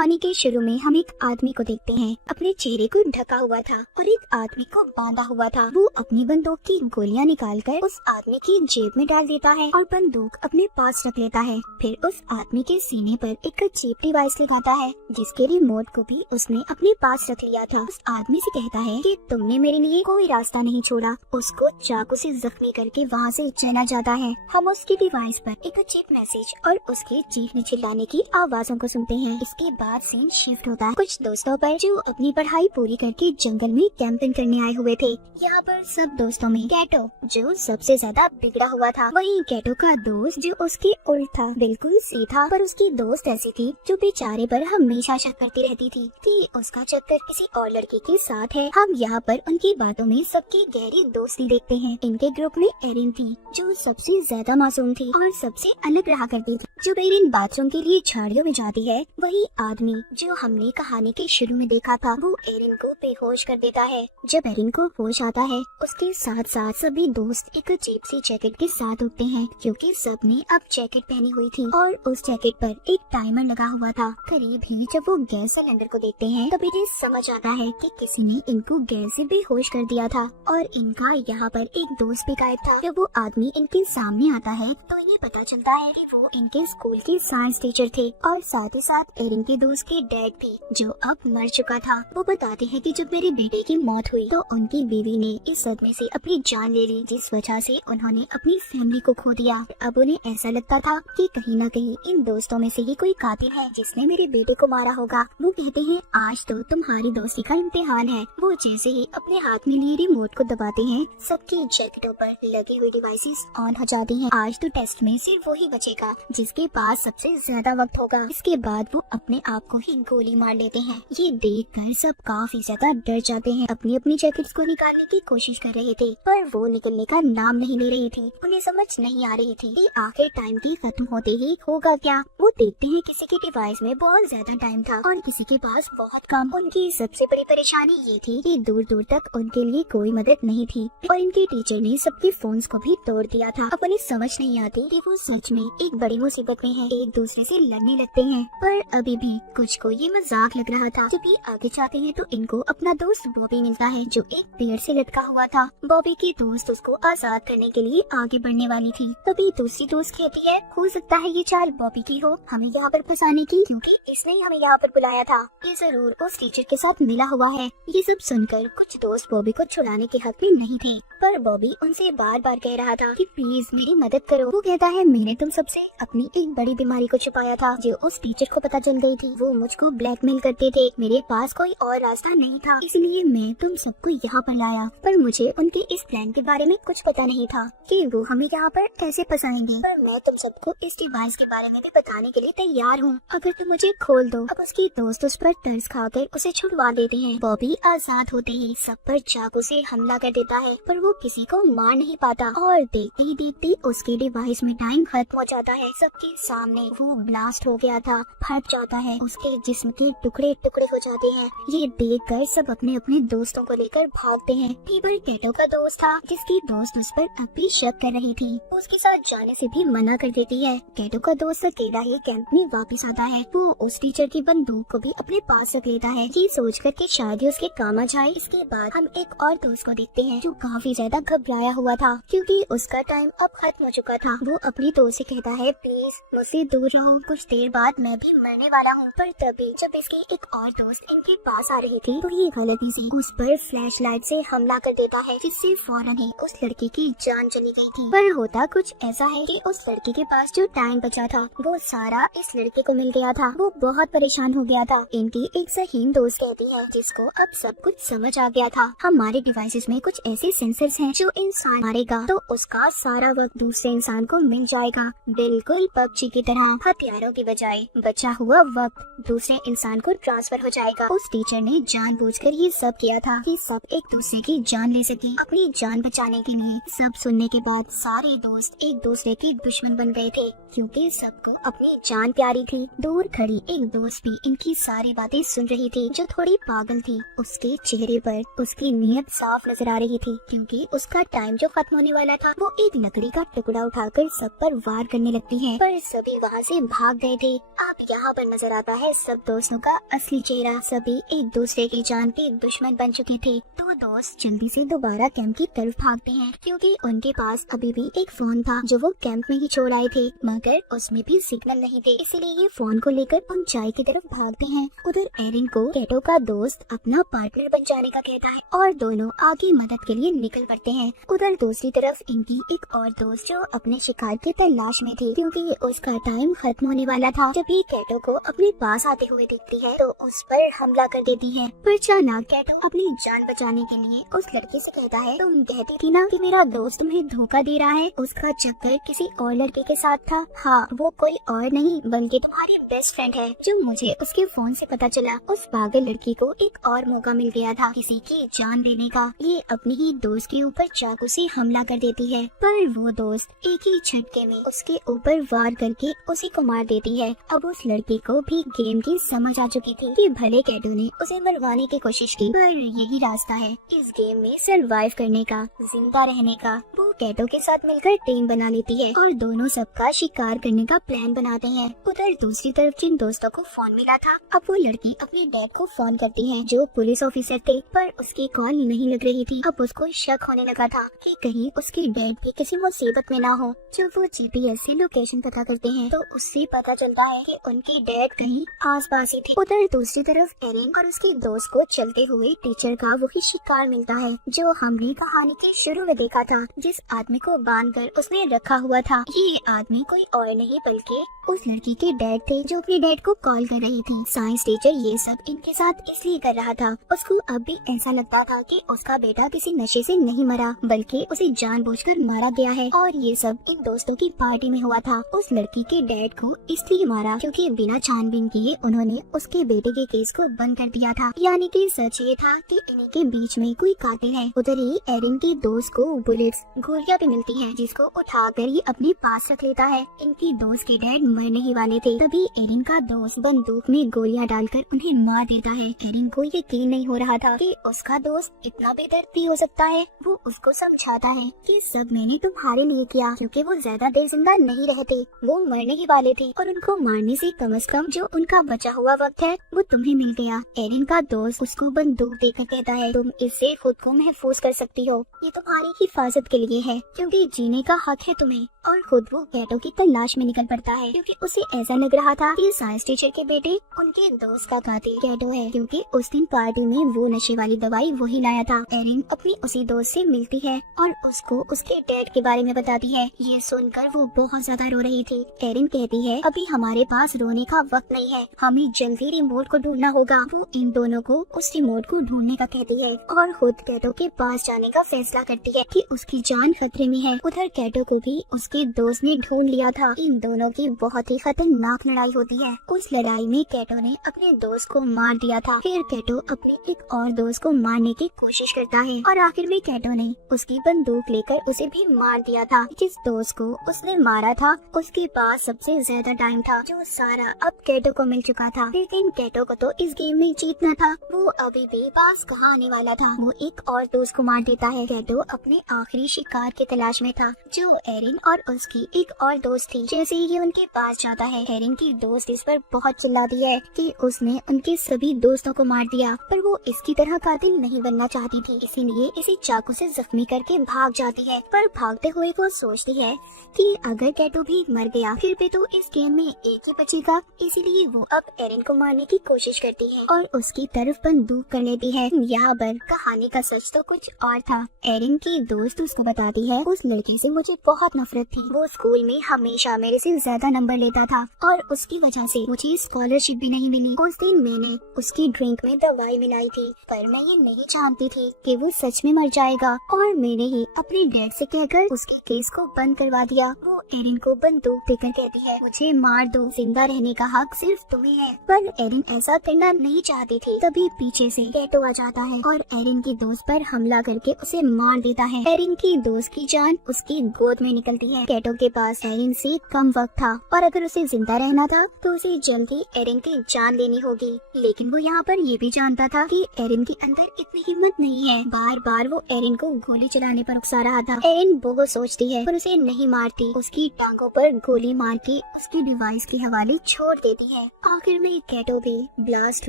कहानी के शुरू में हम एक आदमी को देखते हैं। अपने चेहरे को ढका हुआ था और एक आदमी को बांधा हुआ था। वो अपनी बंदूक की गोलियां निकालकर उस आदमी की जेब में डाल देता है और बंदूक अपने पास रख लेता है। फिर उस आदमी के सीने पर एक चिप डिवाइस लगाता है जिसके रिमोट को भी उसने अपने पास रख लिया था। उस आदमी से कहता है कि तुमने मेरे लिए कोई रास्ता नहीं छोड़ा। उसको चाकू से जख्मी करके वहाँ से चला जाता है। हम उसकी डिवाइस पर एक चिप मैसेज और उसके चीखने चिल्लाने की आवाजों को सुनते हैं। इसके बाद सीन शिफ्ट होता है कुछ दोस्तों पर जो अपनी पढ़ाई पूरी करके जंगल में कैंपिंग करने आए हुए थे। यहाँ पर सब दोस्तों में कैटो जो सबसे ज्यादा बिगड़ा हुआ था, वहीं कैटो का दोस्त जो उसके उल्ट था, बिल्कुल सीधा। पर उसकी दोस्त ऐसी थी जो बेचारे पर हमेशा शक करती रहती थी कि उसका चक्कर किसी और लड़की के साथ है। हम यहाँ पर उनकी बातों में सबकी गहरी दोस्ती देखते हैं। इनके ग्रुप में एरिन थी जो सबसे ज्यादा मासूम थी और सबसे अलग रहा करती थी। जब एरिन बाथरूम के लिए झाड़ियों में जाती है, वही आदमी जो हमने कहानी के शुरू में देखा था वो एरिन को बेहोश कर देता है। जब एरिन को होश आता है, उसके साथ साथ सभी दोस्त एक अजीब सी जैकेट के साथ उठते हैं क्योंकि सबने अब जैकेट पहनी हुई थी और उस जैकेट पर एक टाइमर लगा हुआ था। करीब ही जब वो गैस सिलेंडर को देखते हैं तब इन्हें समझ आता है कि किसी ने इनको गैस से बेहोश कर दिया था और इनका यहाँ पर एक दोस्त भी गायब था। जब वो आदमी इनके सामने आता है तो इन्हें पता चलता है कि वो इनके स्कूल के साइंस टीचर थे और साथ ही साथ एरिन के दोस्त के डैड भी जो अब मर चुका था। वो बताते हैं कि जब मेरे बेटे की मौत हुई तो उनकी बीवी ने इस सदमे से अपनी जान ले ली जिस वजह से उन्होंने अपनी फैमिली को खो दिया। अब उन्हें ऐसा लगता था कि कहीं न कहीं इन दोस्तों में से ही कोई कातिल है जिसने मेरे बेटे को मारा होगा। वो कहते हैं आज तो तुम्हारी दोस्ती का इम्तिहान है। वो जैसे ही अपने हाथ में लिए रिमोट को दबाते हैं, सबकी जैकेटों पर लगी हुई डिवाइसेस ऑन हो जाती हैं। आज तो टेस्ट में सिर्फ वही बचेगा जिसके पास सबसे ज्यादा वक्त होगा। इसके बाद वो अपने आप को ही गोली मार लेते हैं। ये देखकर सब काफी ज्यादा डर जाते हैं। अपनी अपनी जैकेट्स को निकालने की कोशिश कर रहे थे पर वो निकलने का नाम नहीं ले रही थी। उन्हें समझ नहीं आ रही थी कि आखिर टाइम की खत्म होते ही होगा क्या। वो देखते हैं किसी की डिवाइस में बहुत ज्यादा टाइम था और किसी के पास बहुत कम। उनकी सबसे बड़ी परेशानी ये थी कि दूर दूर तक उनके लिए कोई मदद नहीं थी और इनके टीचर ने सबके फोन्स को भी तोड़ दिया था। अब उन्हें समझ नहीं आती कि वो सच में एक बड़ी मुसीबत में है। एक दूसरे से लड़ने लगते हैं पर अभी भी कुछ को ये मजाक लग रहा था। जब ये आगे जाते हैं तो इनको अपना दोस्त बॉबी मिलता है जो एक पेड़ से लटका हुआ था। बॉबी की दोस्त उसको आजाद करने के लिए आगे बढ़ने वाली थी। तभी दूसरी दोस्त कहती है हो सकता है ये चाल बॉबी की हो हमें यहाँ पर फंसाने की, क्योंकि इसने हमें यहाँ पर बुलाया था। ये जरूर उस टीचर के साथ मिला हुआ है। ये सब सुनकर कुछ दोस्त बॉबी को छुड़ाने के हक में नहीं थे पर बॉबी उनसे बार बार कह रहा था कि प्लीज मेरी मदद करो। वो कहता है मैंने तुम सबसे अपनी एक बड़ी बीमारी को छुपाया था जो उस टीचर को पता चल गई थी। वो मुझको ब्लैकमेल करते थे। मेरे पास कोई और रास्ता नहीं था इसलिए मैं तुम सबको यहाँ पर लाया। पर मुझे उनके इस प्लान के बारे में कुछ पता नहीं था कि वो हमें यहाँ पर कैसे फंसाएंगे। पर मैं तुम सबको इस डिवाइस के बारे में भी बताने के लिए तैयार हूँ अगर तुम मुझे खोल दो। अब उसकी दोस्त उस पर तरस खाकर उसे छुड़वा देते हैं। बॉबी आजाद होते ही सब पर चाकू से हमला कर देता है पर वो किसी को मार नहीं पाता और देखते ही देखते उसके डिवाइस में टाइम खत्म हो जाता है। सबके सामने वो ब्लास्ट हो गया था, फट जाता है। उसके जिस्म के टुकड़े टुकड़े हो जाते हैं। ये देखकर सब अपने अपने दोस्तों को लेकर भागते हैं। फीवर कैटो का दोस्त था जिसकी दोस्त उस पर अब भी शक कर रही थी। उसके साथ जाने से भी मना कर देती है। कैटो का दोस्त अकेला ही कैंप में वापस आता है। वो उस टीचर की बंदूक को भी अपने पास रख लेता है ये सोचकर कि शायद उसके काम आ जाए। इसके बाद हम एक और दोस्त को देखते हैं जो काफी ज्यादा घबराया हुआ था क्योंकि उसका टाइम अब खत्म हो चुका था। वो अपनी दोस्त से कहता है प्लीज मुझसे दूर रहो, कुछ देर बाद मैं भी मरने वाला हूँ। पर तभी जब इसकी एक और दोस्त इनके पास आ रही थी तो ये गलती से उस पर फ्लैश लाइट से हमला कर देता है जिससे फौरन ही उस लड़की की जान चली गई थी। पर होता कुछ ऐसा है कि उस लड़की के पास जो टाइम बचा था वो सारा इस लड़के को मिल गया था। वो बहुत परेशान हो गया था। इनकी एक सहीन दोस्त कहती है जिसको अब सब कुछ समझ आ गया था हमारे डिवाइसेस में कुछ ऐसे सेंसर्स हैं जो इंसान मारेगा तो उसका सारा वक्त दूसरे इंसान को मिल जाएगा, बिल्कुल पबजी की तरह। हथियारों की बजाय बचा हुआ वक्त दूसरे इंसान को ट्रांसफर हो जाएगा। उस टीचर ने जानबूझकर ये सब किया था कि सब एक दूसरे की जान ले सके अपनी जान बचाने के लिए। सब सुनने के बाद सारे दोस्त एक दूसरे के दुश्मन बन गए थे क्योंकि सबको अपनी जान प्यारी थी। दूर खड़ी एक दोस्त भी इनकी सारी बातें सुन रही थी जो थोड़ी पागल थी। उसके चेहरे पर उसकी नीयत साफ नजर आ रही थी क्योंकि उसका टाइम जो खत्म होने वाला था। वो एक लकड़ी का टुकड़ा उठाकर सब पर वार करने लगती है पर सभी वहाँ से भाग गए थे। अब यहाँ पर नजर आता जाता है सब दोस्तों का असली चेहरा। सभी एक दूसरे की जान के दुश्मन बन चुके थे। दो दोस्त जल्दी से दोबारा कैंप की तरफ भागते हैं क्योंकि उनके पास अभी भी एक फोन था जो वो कैंप में ही छोड़ आए थे, मगर उसमें भी सिग्नल नहीं थे। इसीलिए ये फोन को लेकर उन चाय की तरफ भागते हैं। उधर एरिन को कैटो का दोस्त अपना पार्टनर बन जाने का कहता है और दोनों आगे मदद के लिए निकल पड़ते हैं। उधर दूसरी तरफ इनकी एक और दोस्त जो अपने शिकार की तलाश में थी क्योंकि उसका टाइम खत्म होने वाला था, जब भी कैटो को अपने पास आते हुए देखती है तो उस पर हमला कर देती है। पर अचानक कैटो अपनी जान बचाने के लिए उस लड़के से कहता है, तुम कहती थी ना कि मेरा दोस्त तुम्हें धोखा दे रहा है, उसका चक्कर किसी और लड़के के साथ था। हाँ, वो कोई और नहीं बल्कि तुम्हारी बेस्ट फ्रेंड है जो मुझे उसके फोन से पता चला। उस पागल लड़की को एक और मौका मिल गया था किसी की जान लेने का। ये अपनी ही दोस्त के ऊपर चाकू से हमला कर देती है, पर वो दोस्त एक ही झटके में उसके ऊपर वार करके उसी को मार देती है। अब उस लड़की को भी गेम की समझ आ चुकी थी कि भले कैटो ने उसे मरवाने की कोशिश की, पर यही रास्ता है इस गेम में सरवाइव करने का, जिंदा रहने का। वो कैटो के साथ मिलकर टीम बना लेती है और दोनों सबका शिकार करने का प्लान बनाते हैं। उधर दूसरी तरफ जिन दोस्तों को फोन मिला था, अब वो लड़की अपने डैड को फोन करती है जो पुलिस ऑफिसर थे, पर उसकी कॉल नहीं लग रही थी। अब उसको शक होने लगा था कि कहीं उसके डैड भी किसी मुसीबत में ना हो। जब वो जीपीएस से लोकेशन पता करते हैं तो उससे पता चलता है कि उनके डैड कहीं आसपास ही थे। उधर दूसरी तरफ एरिन और उसके दोस्त को चलते हुए टीचर का वही शिकार मिलता है जो हमने कहानी के शुरू में देखा था, जिस आदमी को बांधकर उसने रखा हुआ था। ये आदमी कोई और नहीं बल्कि उस लड़की के डैड थे जो अपने डैड को कॉल कर रही थी। साइंस टीचर ये सब इनके साथ इसलिए कर रहा था, उसको अब भी ऐसा लगता था कि उसका बेटा किसी नशे से नहीं मरा बल्कि उसे जानबूझकर मारा गया है, और ये सब इन दोस्तों की पार्टी में हुआ था। उस लड़की के डैड को इसलिए मारा क्योंकि बिना छानबीन किए उन्होंने उसके बेटे के केस को बंद कर दिया था। यानी कि सच ये था कि इन्हीं के बीच में कोई कातिल है। उधर ही एरिन के दोस्त को बुलेट्स गोलियां भी मिलती हैं, जिसको उठाकर ये अपने पास रख लेता है। इनकी दोस्त के डैड मरने ही वाले थे, तभी एरिन का दोस्त बंदूक में गोलियां डालकर उन्हें मार देता है। एरिन को यकीन नहीं हो रहा था कि उसका दोस्त इतना बेदर्दी हो सकता है। वो उसको समझाता है कि सब मैंने तुम्हारे लिए किया क्योंकि वो ज्यादा देर जिंदा नहीं रहते, वो मरने ही वाले थे और उनको मारने से कम जो उनका बचा हुआ वक्त है वो तुम्हें मिल गया। एरिन का दोस्त उसको बंदूक देकर कहता है, तुम इससे खुद को महफूज कर सकती हो, ये तुम्हारी हिफाजत के लिए है क्योंकि जीने का हक है तुम्हें। और खुद वो कैटो की तलाश में निकल पड़ता है क्योंकि उसे ऐसा लग रहा था कि साइंस टीचर के बेटे उनके दोस्त का कातिल कैटो है, क्योंकि उस दिन पार्टी में वो नशे वाली दवाई वही लाया था। एरिन अपनी उसी दोस्त से मिलती है और उसको उसके डैड के बारे में बताती है। ये सुनकर वो बहुत ज्यादा रो रही थी। एरिन कहती है, अभी हमारे पास रोने का वक्त नहीं है, हमें जल्दी रिमोट को ढूंढना होगा। वो इन दोनों को उस रिमोट को ढूंढने का कहती है और खुद कैटो के पास जाने का फैसला करती है कि उसकी जान खतरे में है। उधर कैटो को भी उसके दोस्त ने ढूंढ लिया था। इन दोनों की बहुत ही खतरनाक लड़ाई होती है। उस लड़ाई में कैटो ने अपने दोस्त को मार दिया था। फिर कैटो अपने एक और दोस्त को मारने की कोशिश करता है और आखिर में कैटो ने उसकी बंदूक लेकर उसे भी मार दिया था। जिस दोस्त को उसने मारा था उसके पास सबसे ज्यादा टाइम था जो सारा अब कैटो को मिल चुका था, लेकिन कैटो को तो इस गेम में जीतना था। वो अभी भी पास कहाँ आने वाला था। वो एक और दोस्त को मार देता है। कैटो अपने आखिरी शिकार की तलाश में था जो एरिन और उसकी एक और दोस्त थी। जैसे ही ये उनके पास जाता है, एरिन की दोस्त इस पर बहुत चिल्लाती है कि उसने उनके सभी दोस्तों को मार दिया, पर वो इसकी तरह कातिल नहीं बनना चाहती थी, इसीलिए इसे चाकू से जख्मी करके भाग जाती है। पर भागते हुए वो सोचती है कि अगर कैटो भी मर गया फिर भी तो इस गेम में एक ही बचेगा, इसीलिए वो अब एरिन को मारने की कोशिश करती है और उसकी तरफ बंदूक कर लेती है। यहाँ पर कहानी का सच तो कुछ और था। एरिन की दोस्त उसको बताती है, उस लड़के से मुझे बहुत नफरत थी, वो स्कूल में हमेशा मेरे से ज्यादा नंबर लेता था और उसकी वजह से मुझे स्कॉलरशिप भी नहीं मिली। उस दिन मैंने उसकी ड्रिंक में दवाई मिलाई थी, पर मैं ये नहीं जानती थी कि वो सच में मर जाएगा और मैंने ही अपने डैड से कहकर उसके केस को बंद करवा दिया। वो एरिन को बंदूक देकर कहती है, मुझे मार दो, जिंदा रहने का हक सिर्फ तुम्हें है। पर एरिन ऐसा करना नहीं चाहती थी। तभी पीछे से कैटो आ जाता है और एरिन की दोस्त पर हमला करके उसे मार देता है। एरिन की दोस्त की जान उसकी गोद में निकलती है। कैटो के पास एरिन से कम वक्त था और अगर उसे जिंदा रहना था तो उसे जल्दी एरिन की जान लेनी होगी, लेकिन वो यहाँ पर ये भी जानता था कि एरिन के अंदर इतनी हिम्मत नहीं है। बार बार वो एरिन को गोली चलाने पर उकसा रहा था। एरिन बहुत सोचती है पर उसे नहीं मारती, उसकी टांगों पर गोली मार के उसकी डिवाइस के हवाले छोड़ देती है। है। आखिर में कैटो भी ब्लास्ट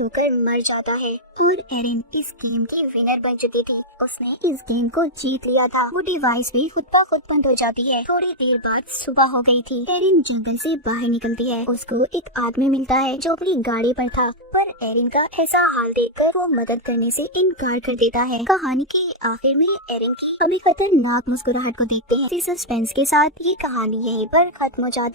होकर मर जाता है और एरिन इस गेम की विनर बन चुकी थी। उसने इस गेम को जीत लिया था। वो डिवाइस भी खुद ब खुद बंद हो जाती है। थोड़ी देर बाद सुबह हो गई थी। एरिन जंगल से बाहर निकलती है। उसको एक आदमी मिलता है जो अपनी गाड़ी पर था, पर एरिन का ऐसा हाल देखकर वो मदद करने से इनकार कर देता है। कहानी के आखिर में एरिन की अभी खतरनाक मुस्कुराहट को देखते हैं। इसी सस्पेंस के साथ ये कहानी यहीं पर खत्म हो जाती है।